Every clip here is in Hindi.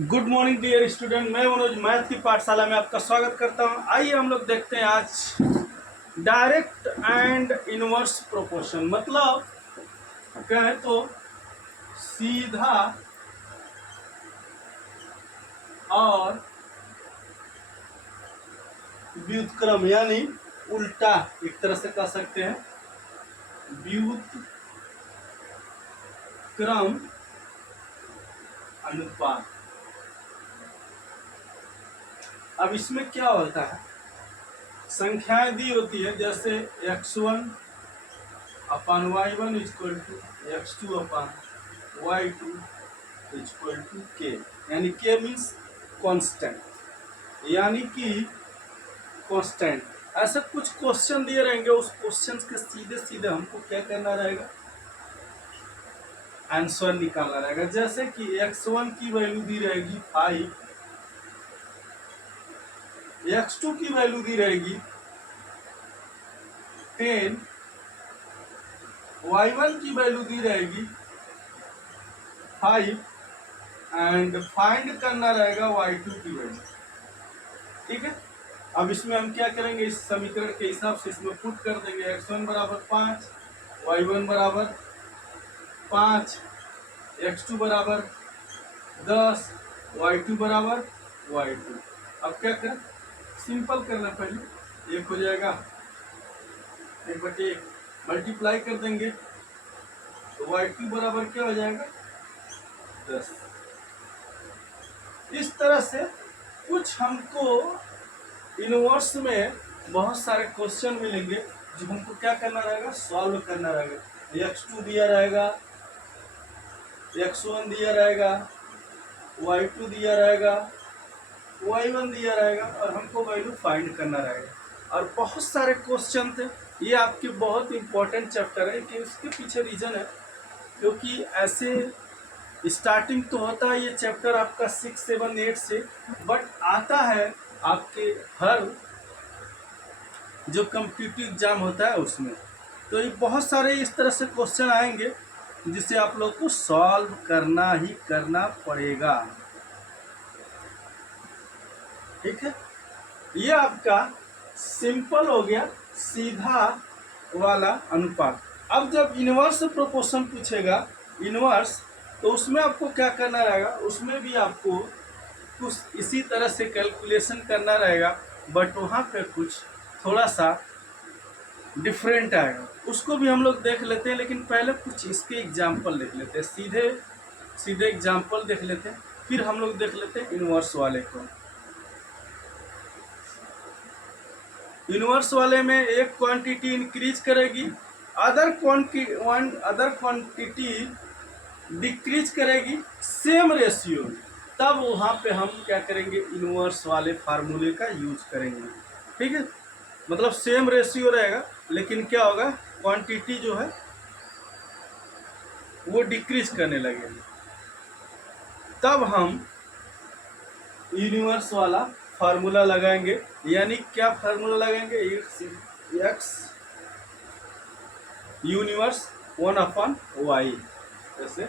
Good morning dear student. मैं मनोज मैथ की पाठशाला में आपका स्वागत करता हूं। आइए हम लोग देखते हैं आज डायरेक्ट एंड इनवर्स प्रोपोर्शन। मतलब कहें तो सीधा और व्युत्क्रम यानी उल्टा, एक तरह से कह सकते हैं व्युत्क्रम अनुपात। अब इसमें क्या होता है, संख्याएं दी होती है जैसे x1 upon y1 equal to x2 upon y2 equal to k, यानी k मीन्स कांस्टेंट, यानी कि कांस्टेंट। ऐसे कुछ क्वेश्चन दिए रहेंगे, उस क्वेश्चन के सीधे सीधे हमको क्या करना रहेगा, आंसर निकालना रहेगा। जैसे कि x1 की वैल्यू दी रहेगी 5, x2 की वैल्यू दी रहेगी 10, y1 की वैल्यू दी रहेगी 5 एंड फाइंड करना रहेगा y2 की वैल्यू। ठीक है, अब इसमें हम क्या करेंगे, इस समीकरण के हिसाब से इसमें पुट कर देंगे। x1 बराबर 5, y1 बराबर 5, x2 बराबर 10, y2 बराबर y2। अब क्या करें, सिंपल करना, पहले एक हो जाएगा, 1/1 मल्टीप्लाई कर देंगे तो y2 बराबर क्या हो जाएगा 10। इस तरह से कुछ हमको इनवर्स में बहुत सारे क्वेश्चन मिलेंगे जो हमको क्या करना रहेगा, सॉल्व करना रहेगा। x2 दिया रहेगा, x1 दिया रहेगा, y2 दिया रहेगा, y1 दिया रहेगा और हमको वैल्यू फाइंड करना रहेगा। और बहुत सारे क्वेश्चन थे, ये आपके बहुत इंपॉर्टेंट चैप्टर है कि उसके पीछे रीजन है क्योंकि ऐसे स्टार्टिंग तो होता है ये चैप्टर आपका 6, 7, 8 से, बट आता है आपके हर जो कॉम्पिटिटिव एग्जाम होता है उसमें। तो ये बहुत सारे इस तरह से क्वेश्चन आएंगे जिसे आप लोग को सॉल्व करना ही करना पड़ेगा। ठीक है, ये आपका सिंपल हो गया, सीधा वाला अनुपात। अब जब इनवर्स प्रोपोर्शन पूछेगा, इनवर्स, तो उसमें आपको क्या करना रहेगा, उसमें भी आपको कुछ इसी तरह से कैलकुलेशन करना रहेगा, बट वहाँ पे कुछ थोड़ा सा डिफरेंट आएगा, उसको भी हम लोग देख लेते हैं। लेकिन पहले कुछ इसके एग्जाम्पल देख लेते हैं, सीधे सीधे एग्जाम्पल देख लेते हैं, फिर हम लोग देख लेते हैं इनवर्स वाले को। इनवर्स वाले में एक क्वांटिटी इंक्रीज करेगी, अदर क्वांटिटी डिक्रीज करेगी सेम रेशियो में, तब वहाँ पे हम क्या करेंगे, इनवर्स वाले फार्मूले का यूज करेंगे। ठीक है, मतलब सेम रेशियो रहेगा लेकिन क्या होगा, क्वांटिटी जो है वो डिक्रीज करने लगेगी, तब हम यूनिवर्स वाला फार्मूला लगाएंगे। यानी क्या फार्मूला लगाएंगे, एक्स यूनिवर्स 1/y, जैसे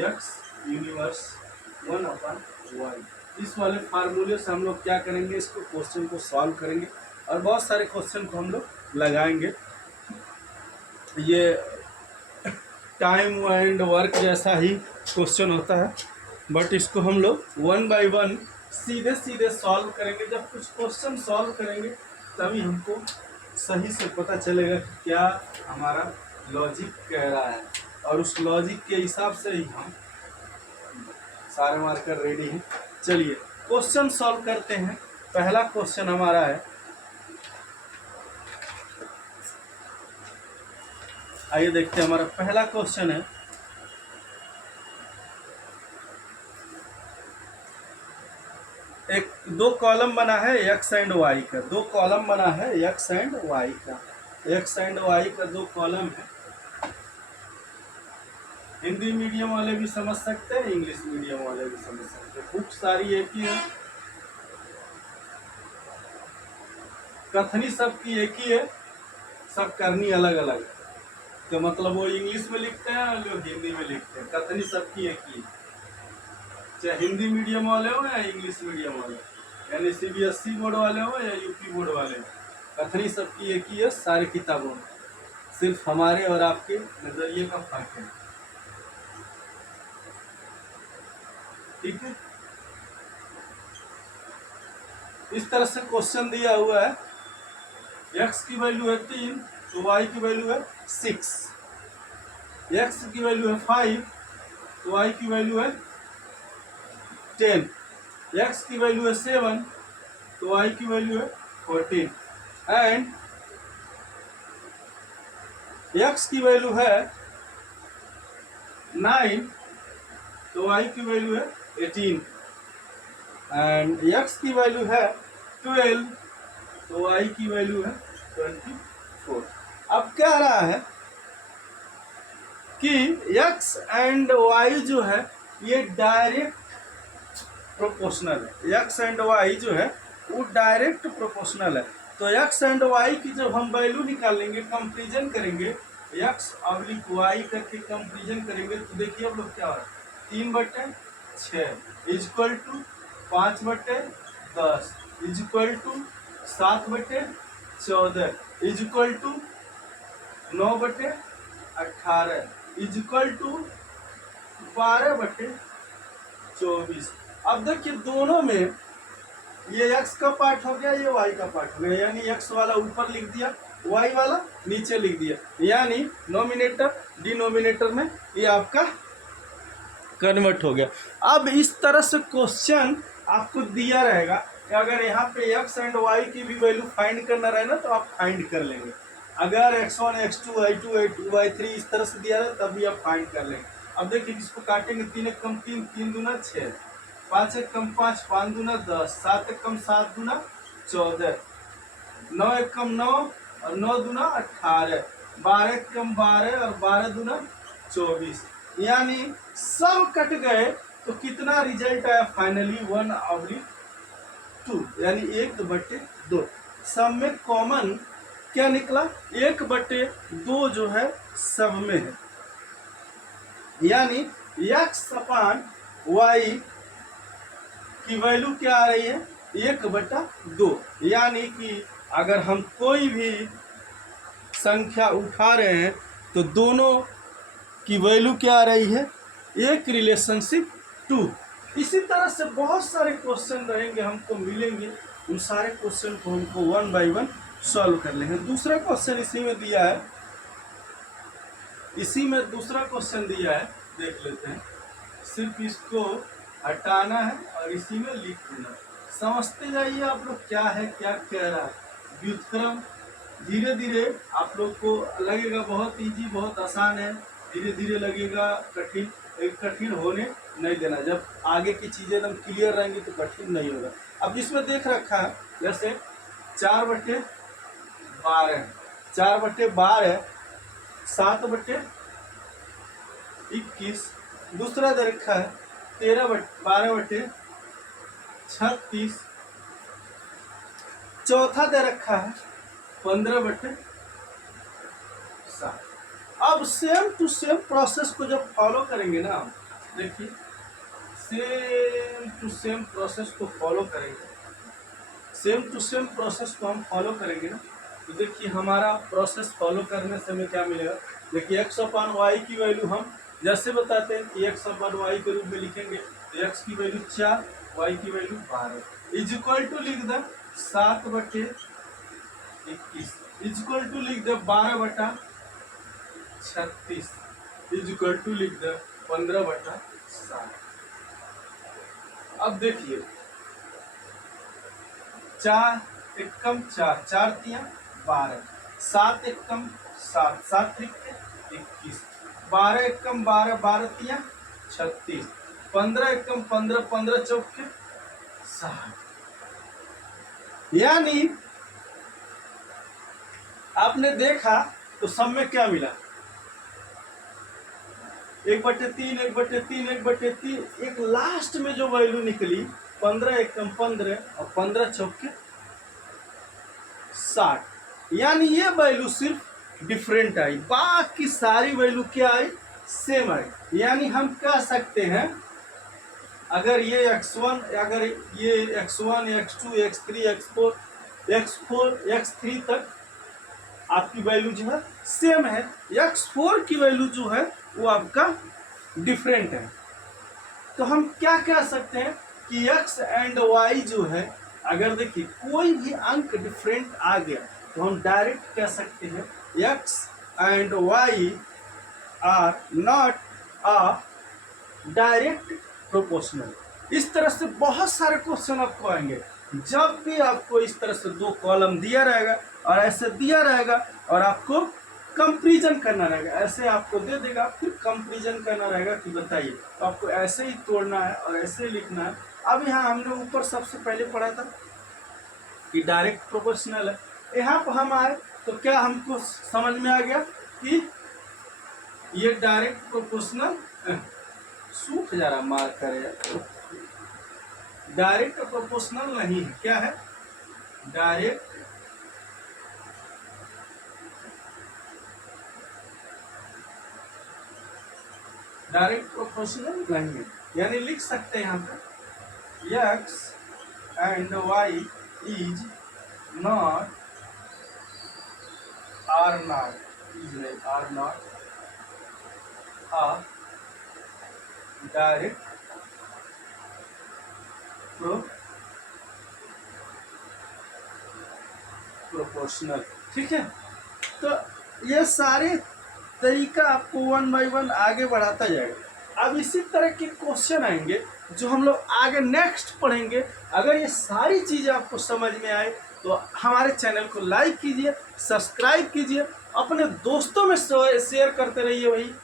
एक्स यूनिवर्स 1/y। इस वाले फार्मूले से हम लोग क्या करेंगे, इसको क्वेश्चन को सॉल्व करेंगे और बहुत सारे क्वेश्चन को हम लोग लगाएंगे। ये टाइम एंड वर्क जैसा ही क्वेश्चन होता है, बट इसको हम लोग 1 बाय 1 सीधे सीधे सॉल्व करेंगे। जब कुछ क्वेश्चन सॉल्व करेंगे तभी हमको सही से पता चलेगा कि क्या हमारा लॉजिक कह रहा है, और उस लॉजिक के हिसाब से ही हम सारे मार्कर रेडी हैं। चलिए क्वेश्चन सॉल्व करते हैं। पहला क्वेश्चन हमारा है, आइए देखते हैं। हमारा पहला क्वेश्चन है, एक दो कॉलम बना है एक्स एंड वाई का, दो कॉलम बना है एक्स एंड वाई का, एक्स एंड वाई का दो कॉलम है। हिंदी मीडियम वाले भी समझ सकते हैं, इंग्लिश मीडियम वाले भी समझ सकते हैं, बुक सारी एक ही है, कथनी सबकी एक ही है, सब करनी अलग अलग है। तो मतलब वो इंग्लिश में लिखते हैं और लोग हिंदी में लिखते हैं, कथनी सबकी एक ही है। चाहे हिंदी मीडियम वाले हो या इंग्लिश मीडियम वाले, यानी CBSE बोर्ड वाले हो या UP बोर्ड वाले हो, कथनी सबकी एक ही है सारी किताबों में, सिर्फ हमारे और आपके नजरिए का फर्क है। ठीक है, इस तरह से क्वेश्चन दिया हुआ है, x की वैल्यू है 3 तो y की वैल्यू है 6, x की वैल्यू है 5 तो y की वैल्यू है 10, x की वैल्यू है 7 तो y की वैल्यू है 14, एंड x की वैल्यू है 9 तो y की वैल्यू है 18, एंड x की वैल्यू है 12 तो y की वैल्यू है 24। अब क्या रहा है कि x एंड y जो है ये डायरेक्ट प्रोपोर्शनल है, x एंड y जो है वो डायरेक्ट प्रोपोर्शनल है। तो x एंड y की जब हम वैल्यू निकालेंगे, कंपेरिजन करेंगे, x ऑब्लिक y करके कंपेरिजन करेंगे, तो देखिए अब लोग क्या हो रहा है, 3/6 equal to 5/10 equal to 7/14 equal to 9/18 equal to 12/24। अब देखिए दोनों में ये x का पार्ट हो गया, ये y का पार्ट हो गया, यानी x वाला ऊपर लिख दिया, y वाला नीचे लिख दिया, यानी नोमिनेटर डिनोमिनेटर में ये आपका कन्वर्ट हो गया। अब इस तरह से क्वेश्चन आपको दिया रहेगा कि अगर यहाँ पे x एंड y की भी वैल्यू फाइंड करना रहे ना तो आप फाइंड कर लेंगे। अगर x1 x2 y2 y3 इस तरह से दिया रहे तब भी आप फाइंड कर लेंगे। अब देखिए इसको काटेंगे, 3 एक कम 3, 3 दूना 6, 5 एक कम 5, 5 दूना 10, 7 एक कम 7 दूना 14, 9 एक कम 9 और 9 दूना 18, 12 एक कम 12 और 12 दूना 24, यानी सब कट गए तो कितना रिजल्ट आया फाइनली 1/2, यानी 1/2। सब में कॉमन क्या निकला, 1/2 जो है सब में है, यानी x/y की वैल्यू क्या आ रही है 1/2, यानी कि अगर हम कोई भी संख्या उठा रहे हैं तो दोनों की वैल्यू क्या आ रही है, एक रिलेशनशिप 2। इसी तरह से बहुत सारे क्वेश्चन रहेंगे, हमको मिलेंगे, उन सारे क्वेश्चन को हमको 1 बाय 1 सॉल्व कर लेंगे। दूसरा क्वेश्चन इसी में दिया है, इसी में दूसरा क्वेश्चन दिया है, देख लेते हैं। सिर्फ इसको हटाना है और इसी में लिख देना, समझते जाइए आप लोग क्या है क्या कह रहा है। व्युत्क्रम धीरे धीरे आप लोग को लगेगा बहुत इजी, बहुत आसान है, धीरे धीरे लगेगा कठिन, एक कठिन होने नहीं देना। जब आगे की चीज़ें एकदम क्लियर रहेंगी तो कठिन नहीं होगा। अब इसमें देख रखा है जैसे 4/12, 4/12, 7/21, दूसरा दे रखा है 12/36, चौथा दे रखा है 15/7। अब सेम टू सेम प्रोसेस को जब फॉलो करेंगे ना, देखिए सेम टू सेम प्रोसेस को फॉलो करेंगे, सेम टू सेम प्रोसेस को हम फॉलो करेंगे ना, तो देखिए हमारा प्रोसेस फॉलो करने से हमें क्या मिलेगा। देखिए x/y की वैल्यू हम जैसे बताते हैं कि x/y के रूप में लिखेंगे, तो x की वैल्यू 4, y की वैल्यू 12 इजक्वल टू लिख दे 7/21 इजक्वल टू लिख दे 12/36 इजक्वल टू लिख दे 15/7। अब देखिए 4 एक कम 4, 4 तिया 12, 7 एक कम 7, 7 त्रिके 21, 12 एक कम 12, 12 तिया 36, 15 एक कम 15, 15 चौके 60। यानी आपने देखा तो सब में क्या मिला, 1/3, 1/3, 1/3, एक लास्ट में जो वैल्यू निकली 15 एक कम 15 और 15 चौके 60। यानी ये वैल्यू सिर्फ डिफरेंट आई, बाकी सारी वैल्यू क्या आई, सेम आई। यानी हम कह सकते हैं अगर ये x1, अगर ये x1, x2, x3, x4, x3 तक आपकी वैल्यू जो है सेम है, x4 की वैल्यू जो है वो आपका डिफरेंट है, तो हम क्या कह सकते हैं कि x एंड y जो है, अगर देखिए कोई भी अंक डिफरेंट आ गया तो हम डायरेक्ट कह सकते हैं x and y are not a direct proportional. इस तरह से बहुत सारे क्वेश्चन आपको आएंगे, जब भी आपको इस तरह से दो कॉलम दिया रहेगा और ऐसे दिया रहेगा और आपको कंपैरिजन करना रहेगा, ऐसे आपको दे देगा फिर कंपैरिजन करना रहेगा कि बताइए, तो आपको ऐसे ही तोड़ना है और ऐसे लिखना है। अब यहाँ हमने ऊपर सबसे पहले पढ़ा था कि डायरेक्ट प्रोपोर्शनल है, यहाँ पर हम आए तो क्या हमको समझ में आ गया कि ये डायरेक्ट प्रोपोर्शनल, सूख जा रहा मार्कर है, डायरेक्ट प्रोपोर्शनल नहीं है, क्या है डायरेक्ट प्रोपोर्शनल नहीं है, यानी लिख सकते हैं यहाँ पे x and y is not are not a direct proportional. ठीक है, तो ये सारे तरीका आपको 1 बाय 1 आगे बढ़ाता जाएगा। अब इसी तरह के क्वेश्चन आएंगे जो हम लोग आगे नेक्स्ट पढ़ेंगे। अगर ये सारी चीज़ें आपको समझ में आए तो हमारे चैनल को लाइक कीजिए, सब्सक्राइब कीजिए, अपने दोस्तों में शेयर करते रहिए। वही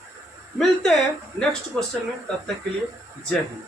मिलते हैं नेक्स्ट क्वेश्चन में, तब तक के लिए जय हिंद।